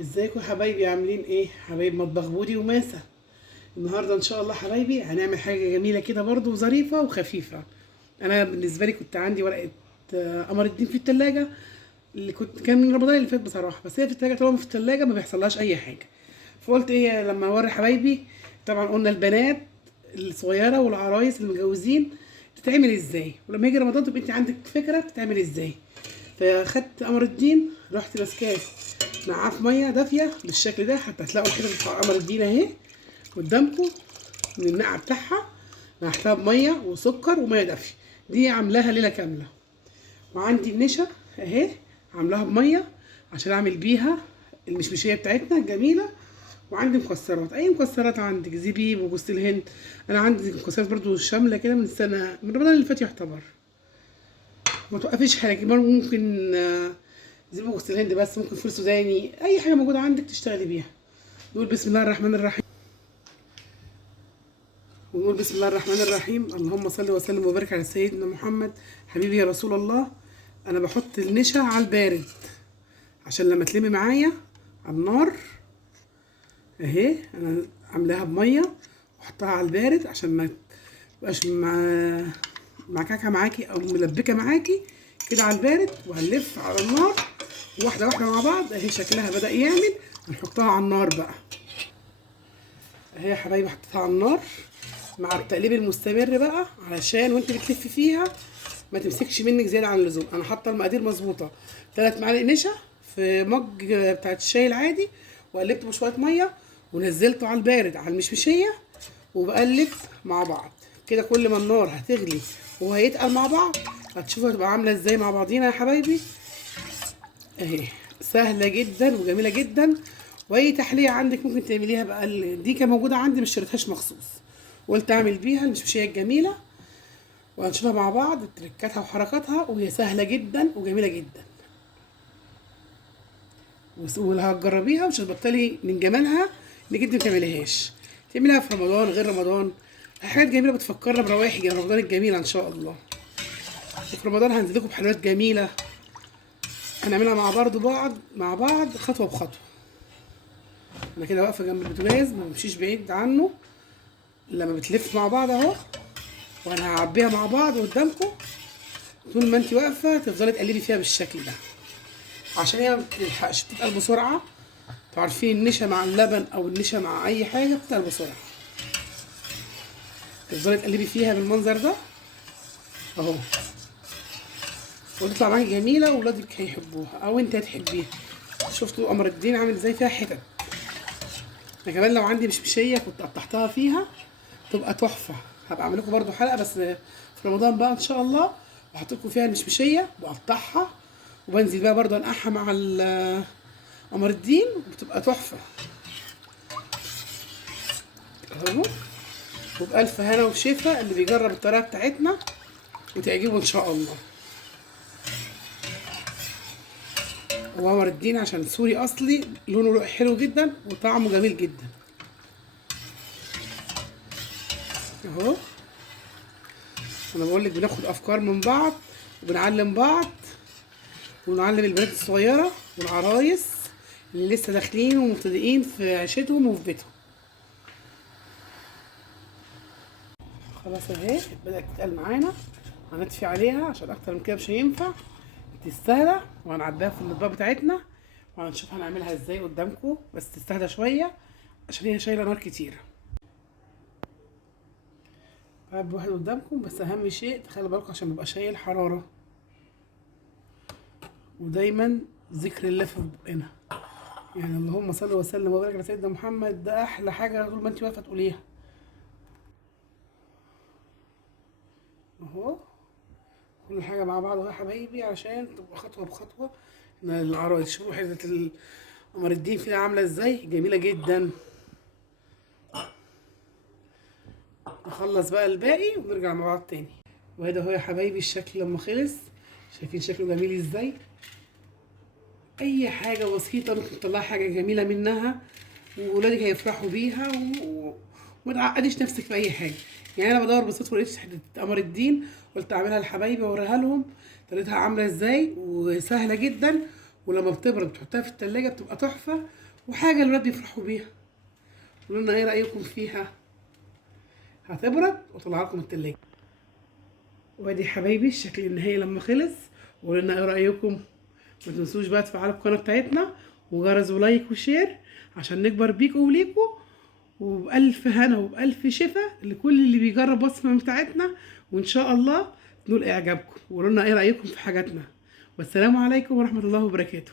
ازيكم يا حبايبي؟ عاملين ايه حبايب مطبخ بودي وماسة؟ النهارده ان شاء الله حبايبي هنعمل حاجه جميله كده برضو وظريفه وخفيفه. انا بالنسبه لي كنت عندي ورقه قمر الدين في التلاجة، اللي كان من رمضان اللي فات بصراحه، بس هي في التلاجة طالما في التلاجة ما بيحصلهاش اي حاجه. فقلت ايه لما اوري حبايبي. طبعا قلنا البنات الصغيره والعرايس المتجوزين تتعمل ازاي، ولما يجي رمضان تبقى انت عندك فكره تتعمل ازاي. فاخدت قمر الدين، رحت ماسكاه نقعاه في ميه دافيه بالشكل ده، حتى هتلاقوا الحتت بتاع قمر الدين اهي قدامكم من النقع بتاعها. نقعتها بميه وسكر وميه دافيه، دي عاملاها ليله كامله. وعندي النشا اهي عاملاها بميه عشان اعمل بيها المشمشيه بتاعتنا الجميله. وعندي مكسرات، اي مكسرات عندك، زبيب وجوز الهند. انا عندي مكسرات برضو شامله كده من السنه، من رمضان اللي فات يعتبر. ما توقفيش حاجه، برضو ممكن زبيب وجوز الهند، بس ممكن فول سوداني، اي حاجه موجوده عندك تشتغلي بيها. نقول بسم الله الرحمن الرحيم. ونقول بسم الله الرحمن الرحيم. اللهم صل وسلم وبارك على سيدنا محمد حبيبي يا رسول الله. انا بحط النشا على البارد عشان لما تلمي معايا على النار اهي. انا عاملاها بميه واحطها على البارد عشان ما تبقاش معكاكه معاكي او ملبكه معاكي كده على البارد. وهنلف على النار واحده واحده مع بعض اهي. شكلها بدأ يعمل، هنحطها على النار بقى اهي يا حبايبي. حطيتها على النار مع التقليب المستمر بقى، علشان وانت بتلفي فيها ما تمسكش منك زياده عن اللزوم. انا حاطه المقادير مظبوطه، 3 معالق نشا في مج بتاعت الشاي العادي، وقلبته بشويه ميه ونزلته على البارد على المشمشيه، وبقلب مع بعض كده. كل ما النار هتغلي وهيتقل مع بعض هتشوفوا هتبقى عامله ازاي مع بعضينا يا حبايبي اهي. سهله جدا وجميله جدا، واي تحليه عندك ممكن تعمليها بقى. دي كانت موجوده عندي مش شريتهاش مخصوص، قلت اعمل بيها المشمشيه الجميله. وهنشوفها مع بعض تركاتها وحركاتها، وهي سهله جدا وجميله جدا. واللي هتجربيها مش هتبطلي من جمالها انك انت ما تعمليهاش. تعمليها في رمضان غير رمضان، حاجات جميله بتفكرنا بروايح رمضان الجميله ان شاء الله. وفي رمضان هنزل لكم بحلويات جميله هنعملها مع بعض خطوه بخطوه. انا كده واقفه جنب البوتاجاز ما بمشيش بعيد عنه، لما بتلف مع بعض اهو. وانا هعبيها مع بعض قدامكم، طول ما انت واقفه تفضلي تقلبي فيها بالشكل ده عشان هي ما بتلحقش تتقل بسرعه. انتوا عارفين النشا مع اللبن او النشا مع اي حاجه بتتقل بسرعه. تفضلي تقلبي فيها بالمنظر ده اهو، وتطلع معاكي جميله واولادك هيحبوها او انت هتحبيها. شفتوا قمر الدين عامل ازاي فيها حتت؟ انا كمان لو عندي مشمشيه كنت قطعتها فيها تبقى تحفه. هبقى اعمل لكم برده حلقه بس في رمضان بقى ان شاء الله، واحط لكم فيها المشمشيه واقطعها وبنزل بقى برده انقعها مع قمر الدين وبتبقى تحفه اهو. وبألف هنا وشفا اللي بيجرب الطريقه بتاعتنا وتعجبه ان شاء الله. وقمر الدين عشان سوري اصلي لونه حلو جدا وطعمه جميل جدا اهو. انا بقول لك بناخد افكار من بعض وبنعلم بعض، ونعلم البنات الصغيره والعرايس اللي لسه داخلين ومبتدئين في عيشتهم وفي بيتهم. خلاص اهي بدات تتقل معانا، هنطفي عليها عشان اكتر من كده مش هينفع. تستاهل. وهنعبيها في الاطباق بتاعتنا وهنشوف هنعملها ازاي قدامكم، بس تستهدى شويه عشان هي شايله نار كتير. بعب واحد قدامكم، بس اهم شيء تخلي بالكم عشان بيبقى شايل حراره. ودايما ذكر الله في بقنا، يعني اللهم صل وسلم وبارك على سيدنا محمد، ده احلى حاجه طول ما انت واقفه تقوليها اهو. كل حاجه مع بعض يا حبايبي عشان تبقى خطوه بخطوه. ان العرايس شوفوا حته قمر الدين فيها عامله ازاي جميله جدا. نخلص بقى الباقي ونرجع مع بعض تاني. وهذا هو يا حبايبي الشكل لما خلص. شايفين شكله جميل ازاي؟ اي حاجه بسيطه ممكن تطلعي حاجه جميله منها وولادك هيفرحوا بيها وما تعقديش نفسك في اي حاجه. يعني انا بدور بصيت ولقيت حته قمر الدين، قلت اعملها لحبايبي واوريها لهم طريقتها عامله ازاي وسهله جدا. ولما بتبرد بتحطها في التلاجة بتبقى تحفه وحاجه الولاد يفرحوا بيها. قولوا لنا ايه رايكم فيها. هتبرد واطلعها لكم التلاجة. وادي حبايبي الشكل النهائي لما خلص. وقولوا لنا ايه رايكم. ما تنسوش بقى تفعلوا القناه بتاعتنا وجرس ولايك وشير عشان نكبر بيكم وليكم. وبألف هنا وبألف شفا لكل اللي بيجرب وصفة بتاعتنا، وإن شاء الله تنول إعجابكم. وقولوا لنا إيه رأيكم في حاجاتنا. والسلام عليكم ورحمة الله وبركاته.